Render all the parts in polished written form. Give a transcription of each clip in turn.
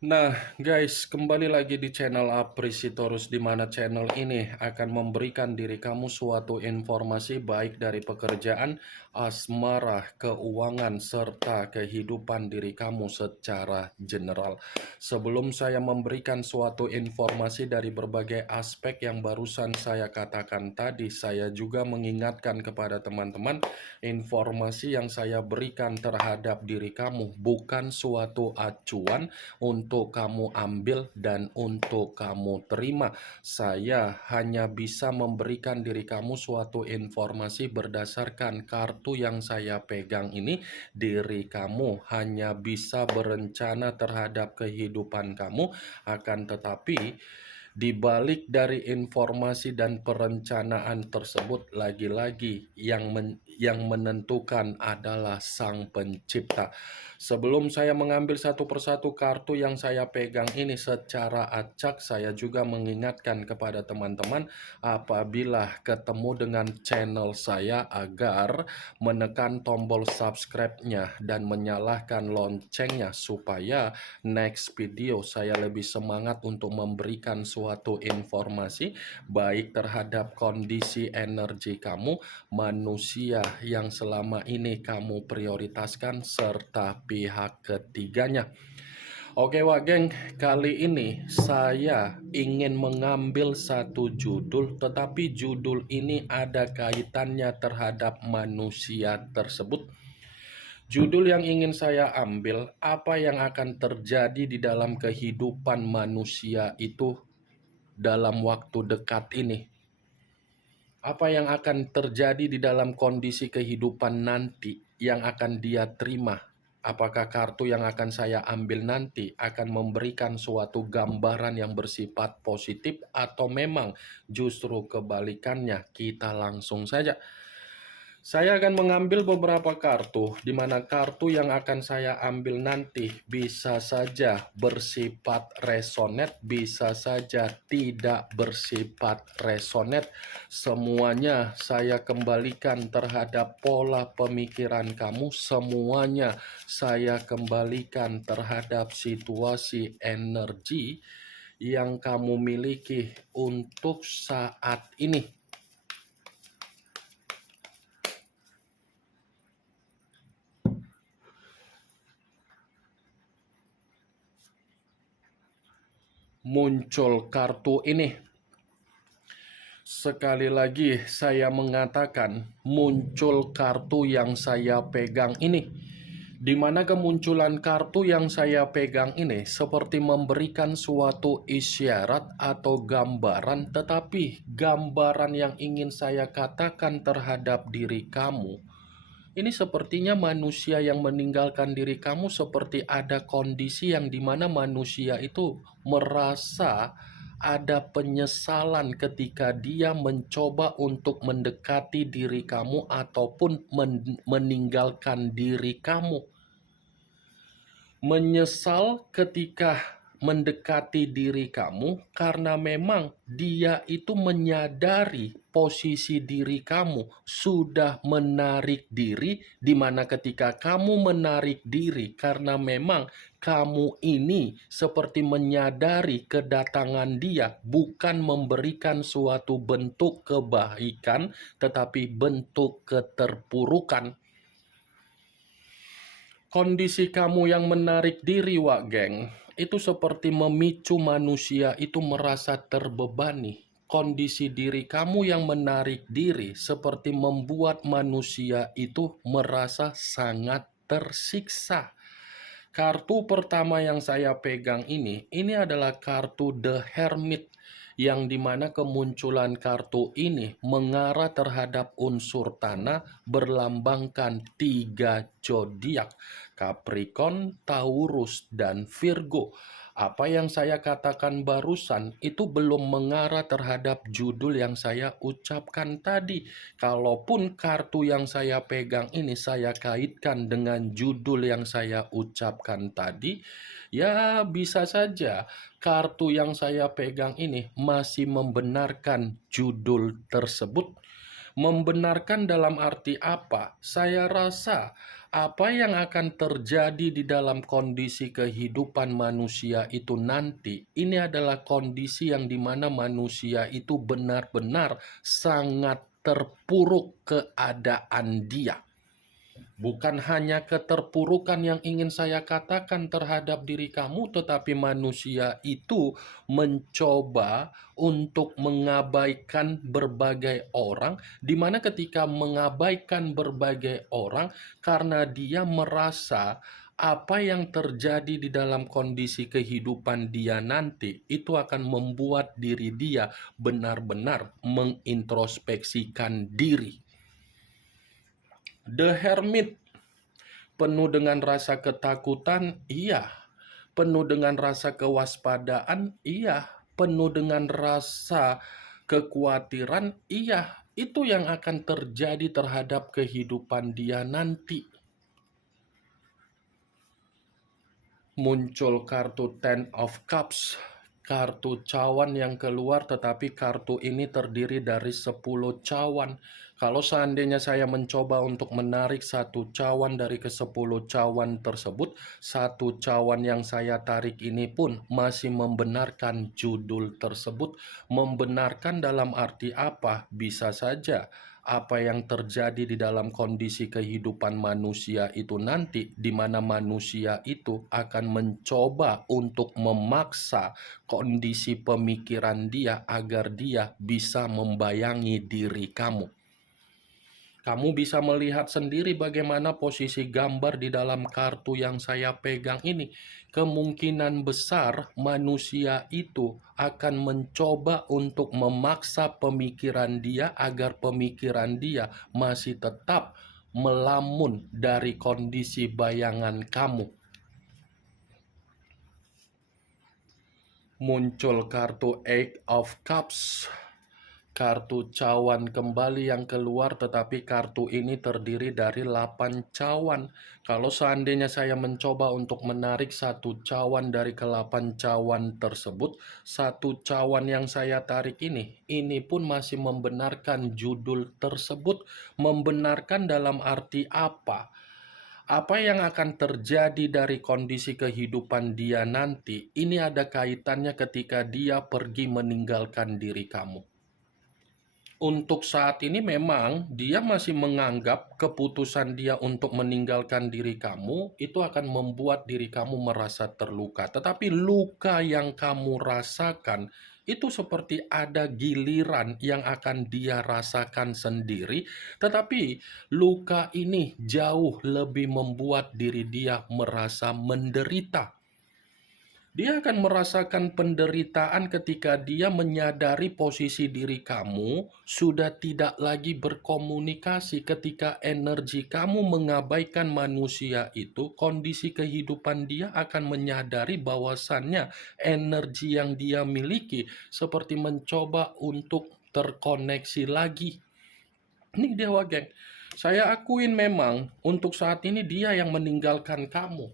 Nah, guys, kembali lagi di channel Aprisitorus, di mana channel ini akan memberikan diri kamu suatu informasi baik dari pekerjaan, asmara, keuangan, serta kehidupan diri kamu secara general. Sebelum saya memberikan suatu informasi dari berbagai aspek yang barusan saya katakan tadi, saya juga mengingatkan kepada teman-teman, informasi yang saya berikan terhadap diri kamu bukan suatu acuan untuk kamu ambil dan untuk kamu terima. Saya hanya bisa memberikan diri kamu suatu informasi berdasarkan kartu yang saya pegang ini. Diri kamu hanya bisa berencana terhadap kehidupan kamu, akan tetapi di balik dari informasi dan perencanaan tersebut, lagi-lagi yang menentukan adalah Sang Pencipta. Sebelum saya mengambil satu persatu kartu yang saya pegang ini secara acak, saya juga mengingatkan kepada teman-teman apabila ketemu dengan channel saya agar menekan tombol subscribe-nya dan menyalakan loncengnya supaya next video saya lebih semangat untuk memberikan suatu informasi baik terhadap kondisi energi kamu, manusia yang selama ini kamu prioritaskan, serta pihak ketiganya. Oke wak geng, kali ini saya ingin mengambil satu judul, tetapi judul ini ada kaitannya terhadap manusia tersebut. Judul yang ingin saya ambil, apa yang akan terjadi di dalam kehidupan manusia itu dalam waktu dekat ini. Apa yang akan terjadi di dalam kondisi kehidupan nanti yang akan dia terima. Apakah kartu yang akan saya ambil nanti akan memberikan suatu gambaran yang bersifat positif atau memang justru kebalikannya? Kita langsung saja. Saya akan mengambil beberapa kartu, di mana kartu yang akan saya ambil nanti bisa saja bersifat resonate, bisa saja tidak bersifat resonate. Semuanya saya kembalikan terhadap pola pemikiran kamu, semuanya saya kembalikan terhadap situasi energi yang kamu miliki untuk saat ini. Muncul kartu ini. Sekali lagi saya mengatakan muncul kartu yang saya pegang ini. Di mana kemunculan kartu yang saya pegang ini seperti memberikan suatu isyarat atau gambaran, tetapi gambaran yang ingin saya katakan terhadap diri kamu ini sepertinya manusia yang meninggalkan diri kamu, seperti ada kondisi yang dimana manusia itu merasa ada penyesalan ketika dia mencoba untuk mendekati diri kamu ataupun meninggalkan diri kamu. Menyesal ketika mendekati diri kamu karena memang dia itu menyadari posisi diri kamu sudah menarik diri, di mana ketika kamu menarik diri karena memang kamu ini seperti menyadari kedatangan dia bukan memberikan suatu bentuk kebaikan tetapi bentuk keterpurukan. Kondisi kamu yang menarik diri, Wak Geng, itu seperti memicu manusia itu merasa terbebani. Kondisi diri kamu yang menarik diri seperti membuat manusia itu merasa sangat tersiksa. Kartu pertama yang saya pegang ini adalah kartu The Hermit, yang dimana kemunculan kartu ini mengarah terhadap unsur tanah berlambangkan 3 zodiak, Capricorn, Taurus, dan Virgo. Apa yang saya katakan barusan itu belum mengarah terhadap judul yang saya ucapkan tadi. Kalaupun kartu yang saya pegang ini saya kaitkan dengan judul yang saya ucapkan tadi, ya bisa saja kartu yang saya pegang ini masih membenarkan judul tersebut. Membenarkan dalam arti apa? Saya rasa apa yang akan terjadi di dalam kondisi kehidupan manusia itu nanti, ini adalah kondisi yang dimana manusia itu benar-benar sangat terpuruk keadaan dia. Bukan hanya keterpurukan yang ingin saya katakan terhadap diri kamu, tetapi manusia itu mencoba untuk mengabaikan berbagai orang, di mana ketika mengabaikan berbagai orang, karena dia merasa apa yang terjadi di dalam kondisi kehidupan dia nanti, itu akan membuat diri dia benar-benar mengintrospeksikan diri. The Hermit, penuh dengan rasa ketakutan, iya. Penuh dengan rasa kewaspadaan, iya. Penuh dengan rasa kekhawatiran, iya. Itu yang akan terjadi terhadap kehidupan dia nanti. Muncul kartu Ten of Cups, kartu cawan yang keluar, tetapi kartu ini terdiri dari 10 cawan. Kalau seandainya saya mencoba untuk menarik satu cawan dari ke-10 cawan tersebut, satu cawan yang saya tarik ini pun masih membenarkan judul tersebut. Membenarkan dalam arti apa? Bisa saja apa yang terjadi di dalam kondisi kehidupan manusia itu nanti, di mana manusia itu akan mencoba untuk memaksa kondisi pemikiran dia agar dia bisa membayangi diri kamu. Kamu bisa melihat sendiri bagaimana posisi gambar di dalam kartu yang saya pegang ini. Kemungkinan besar manusia itu akan mencoba untuk memaksa pemikiran dia agar pemikiran dia masih tetap melamun dari kondisi bayangan kamu. Muncul kartu Eight of Cups, kartu cawan kembali yang keluar, tetapi kartu ini terdiri dari 8 cawan. Kalau seandainya saya mencoba untuk menarik satu cawan dari ke-8 cawan tersebut, satu cawan yang saya tarik ini pun masih membenarkan judul tersebut. Membenarkan dalam arti apa? Apa yang akan terjadi dari kondisi kehidupan dia nanti, ini ada kaitannya ketika dia pergi meninggalkan diri kamu. Untuk saat ini memang dia masih menganggap keputusan dia untuk meninggalkan diri kamu itu akan membuat diri kamu merasa terluka. Tetapi luka yang kamu rasakan itu seperti ada giliran yang akan dia rasakan sendiri. Tetapi luka ini jauh lebih membuat diri dia merasa menderita. Dia akan merasakan penderitaan ketika dia menyadari posisi diri kamu sudah tidak lagi berkomunikasi. Ketika energi kamu mengabaikan manusia itu, kondisi kehidupan dia akan menyadari bahwasannya energi yang dia miliki seperti mencoba untuk terkoneksi lagi. Ini Dewa Geng, saya akuin memang untuk saat ini dia yang meninggalkan kamu.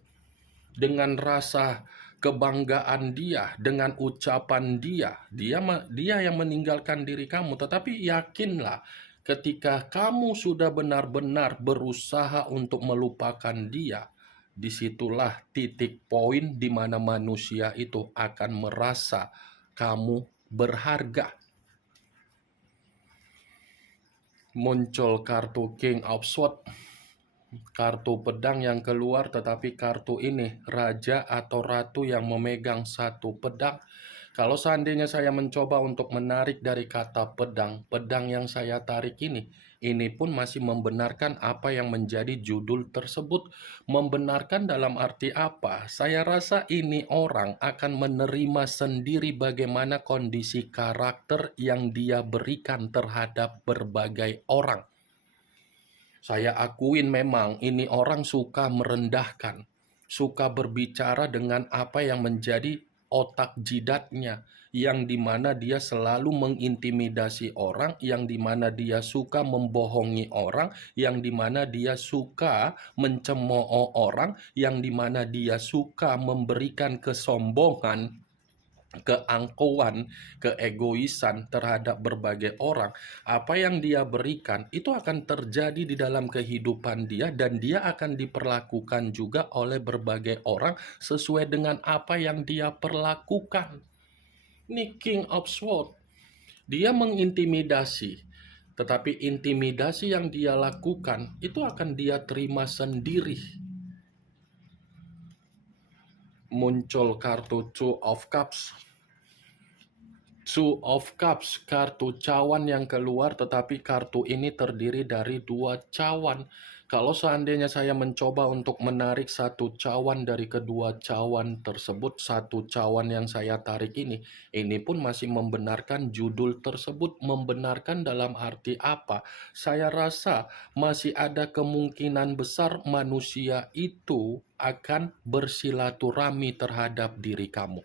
Dengan rasa kebanggaan dia, dengan ucapan dia yang meninggalkan diri kamu. Tetapi yakinlah, ketika kamu sudah benar-benar berusaha untuk melupakan dia, disitulah titik poin di mana manusia itu akan merasa kamu berharga. Muncul kartu King of Swords, kartu pedang yang keluar, tetapi kartu ini raja atau ratu yang memegang satu pedang. Kalau seandainya saya mencoba untuk menarik dari kata pedang, pedang yang saya tarik ini pun masih membenarkan apa yang menjadi judul tersebut. Membenarkan dalam arti apa? Saya rasa ini orang akan menerima sendiri bagaimana kondisi karakter yang dia berikan terhadap berbagai orang. Saya akuin memang ini orang suka merendahkan, suka berbicara dengan apa yang menjadi otak jidatnya, yang dimana dia selalu mengintimidasi orang, yang dimana dia suka membohongi orang, yang dimana dia suka mencemooh orang, yang dimana dia suka memberikan kesombongan keangkuhan, keegoisan terhadap berbagai orang, apa yang dia berikan itu akan terjadi di dalam kehidupan dia dan dia akan diperlakukan juga oleh berbagai orang sesuai dengan apa yang dia perlakukan. Ini King of Swords, dia mengintimidasi, tetapi intimidasi yang dia lakukan itu akan dia terima sendiri. Muncul kartu Two of Cups. Two of Cups, kartu cawan yang keluar, tetapi kartu ini terdiri dari 2 cawan. Kalau seandainya saya mencoba untuk menarik 1 cawan dari kedua cawan tersebut, 1 cawan yang saya tarik ini pun masih membenarkan judul tersebut. Membenarkan dalam arti apa? Saya rasa masih ada kemungkinan besar manusia itu akan bersilaturahmi terhadap diri kamu.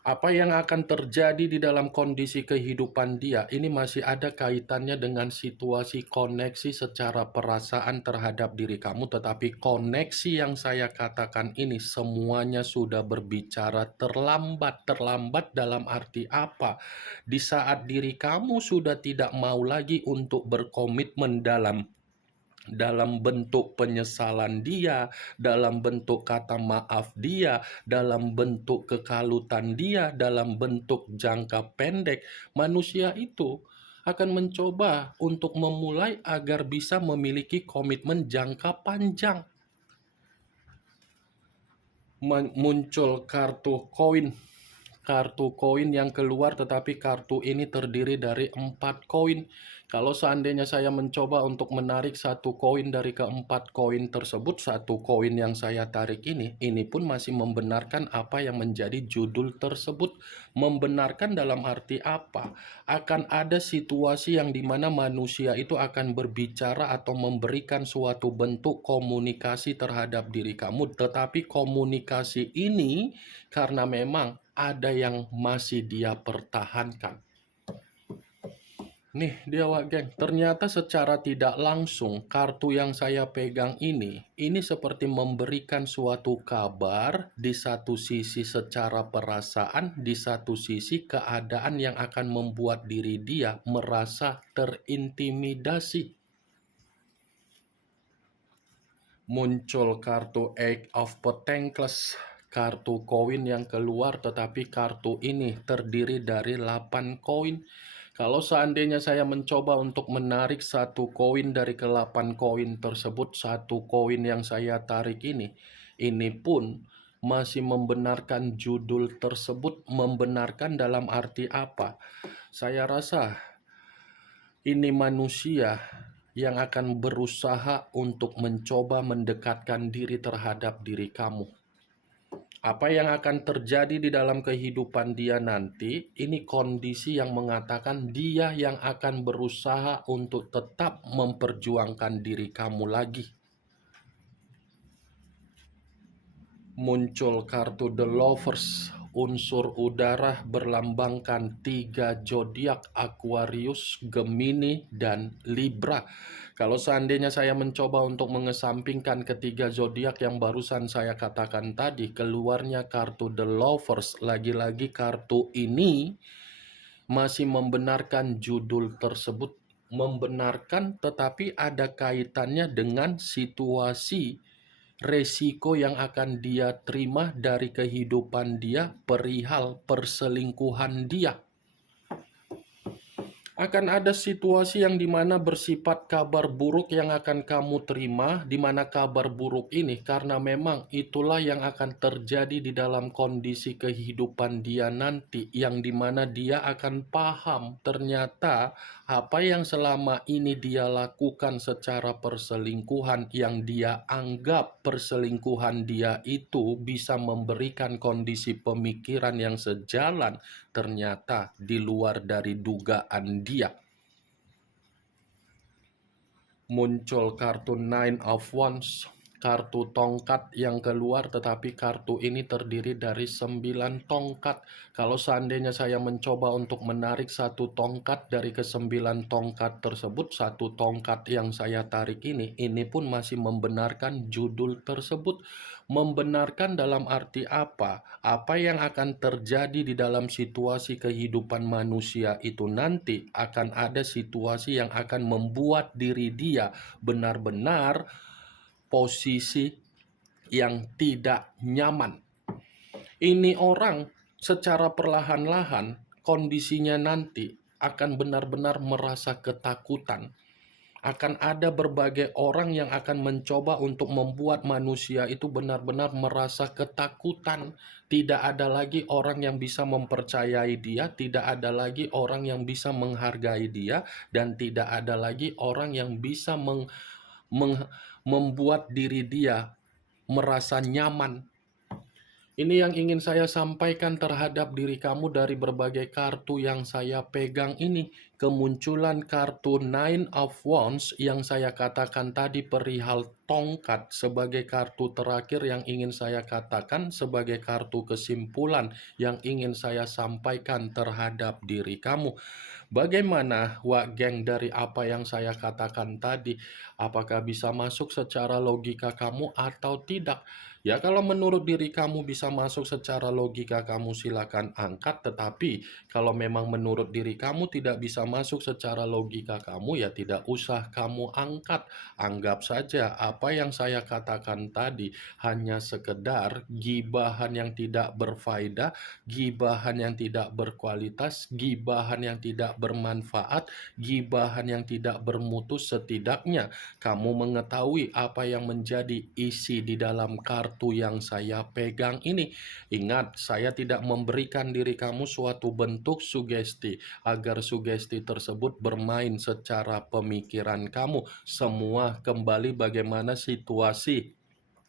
Apa yang akan terjadi di dalam kondisi kehidupan dia ini masih ada kaitannya dengan situasi koneksi secara perasaan terhadap diri kamu, tetapi koneksi yang saya katakan ini semuanya sudah berbicara terlambat. Terlambat dalam arti apa? Di saat diri kamu sudah tidak mau lagi untuk berkomitmen dalam bentuk penyesalan dia, dalam bentuk kata maaf dia, dalam bentuk kekalutan dia, dalam bentuk jangka pendek, manusia itu akan mencoba untuk memulai agar bisa memiliki komitmen jangka panjang. Muncul kartu koin. Kartu koin yang keluar, tetapi kartu ini terdiri dari 4 koin. Kalau seandainya saya mencoba untuk menarik 1 koin dari keempat koin tersebut, 1 koin yang saya tarik ini pun masih membenarkan apa yang menjadi judul tersebut. Membenarkan dalam arti apa? Akan ada situasi yang dimana manusia itu akan berbicara atau memberikan suatu bentuk komunikasi terhadap diri kamu, tetapi komunikasi ini karena memang ada yang masih dia pertahankan. Nih dia geng, ternyata secara tidak langsung kartu yang saya pegang ini seperti memberikan suatu kabar, di satu sisi secara perasaan, di satu sisi keadaan yang akan membuat diri dia merasa terintimidasi. Muncul kartu Eight of Pentacles, kartu koin yang keluar, tetapi kartu ini terdiri dari 8 koin. Kalau seandainya saya mencoba untuk menarik 1 koin dari ke-8 koin tersebut, 1 koin yang saya tarik ini pun masih membenarkan judul tersebut. Membenarkan dalam arti apa? Saya rasa ini manusia yang akan berusaha untuk mencoba mendekatkan diri terhadap diri kamu. Apa yang akan terjadi di dalam kehidupan dia nanti, ini kondisi yang mengatakan dia yang akan berusaha untuk tetap memperjuangkan diri kamu lagi. Muncul kartu The Lovers, unsur udara berlambangkan 3 zodiak, Aquarius, Gemini, dan Libra. Kalau seandainya saya mencoba untuk mengesampingkan ketiga zodiak yang barusan saya katakan tadi, keluarnya kartu The Lovers. Lagi-lagi kartu ini masih membenarkan judul tersebut. Membenarkan, tetapi ada kaitannya dengan situasi resiko yang akan dia terima dari kehidupan dia perihal perselingkuhan dia. Akan ada situasi yang dimana bersifat kabar buruk yang akan kamu terima, dimana kabar buruk ini karena memang itulah yang akan terjadi di dalam kondisi kehidupan dia nanti, yang dimana dia akan paham ternyata apa yang selama ini dia lakukan secara perselingkuhan, yang dia anggap perselingkuhan dia itu bisa memberikan kondisi pemikiran yang sejalan, ternyata di luar dari dugaan dia. Muncul kartu Nine of Wands, kartu tongkat yang keluar, tetapi kartu ini terdiri dari 9 tongkat. Kalau seandainya saya mencoba untuk menarik satu tongkat dari ke-9 tongkat tersebut, satu tongkat yang saya tarik ini pun masih membenarkan judul tersebut. Membenarkan dalam arti apa? Apa yang akan terjadi di dalam situasi kehidupan manusia itu nanti akan ada situasi yang akan membuat diri dia benar-benar posisi yang tidak nyaman. Ini orang secara perlahan-lahan kondisinya nanti akan benar-benar merasa ketakutan. Akan ada berbagai orang yang akan mencoba untuk membuat manusia itu benar-benar merasa ketakutan. Tidak ada lagi orang yang bisa mempercayai dia, tidak ada lagi orang yang bisa menghargai dia, dan tidak ada lagi orang yang bisa membuat diri dia merasa nyaman. Ini yang ingin saya sampaikan terhadap diri kamu dari berbagai kartu yang saya pegang ini. Kemunculan kartu Nine of Wands yang saya katakan tadi perihal tongkat sebagai kartu terakhir yang ingin saya katakan sebagai kartu kesimpulan yang ingin saya sampaikan terhadap diri kamu. Bagaimana Wak Geng dari apa yang saya katakan tadi? Apakah bisa masuk secara logika kamu atau tidak? Ya, kalau menurut diri kamu bisa masuk secara logika, kamu silakan angkat. Tetapi kalau memang menurut diri kamu tidak bisa masuk secara logika kamu, ya tidak usah kamu angkat. Anggap saja apa yang saya katakan tadi hanya sekedar gibahan yang tidak berfaedah, gibahan yang tidak berkualitas, gibahan yang tidak bermanfaat, gibahan yang tidak bermutu. Setidaknya kamu mengetahui apa yang menjadi isi di dalam kartu yang saya pegang ini. Ingat, saya tidak memberikan diri kamu suatu bentuk sugesti agar sugesti tersebut bermain secara pemikiran kamu. Semua kembali bagaimana situasi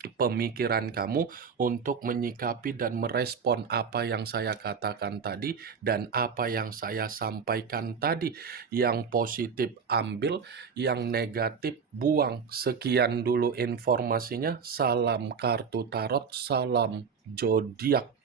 pemikiran kamu untuk menyikapi dan merespon apa yang saya katakan tadi dan apa yang saya sampaikan tadi. Yang positif ambil, yang negatif buang. Sekian dulu informasinya. Salam kartu tarot, salam zodiak.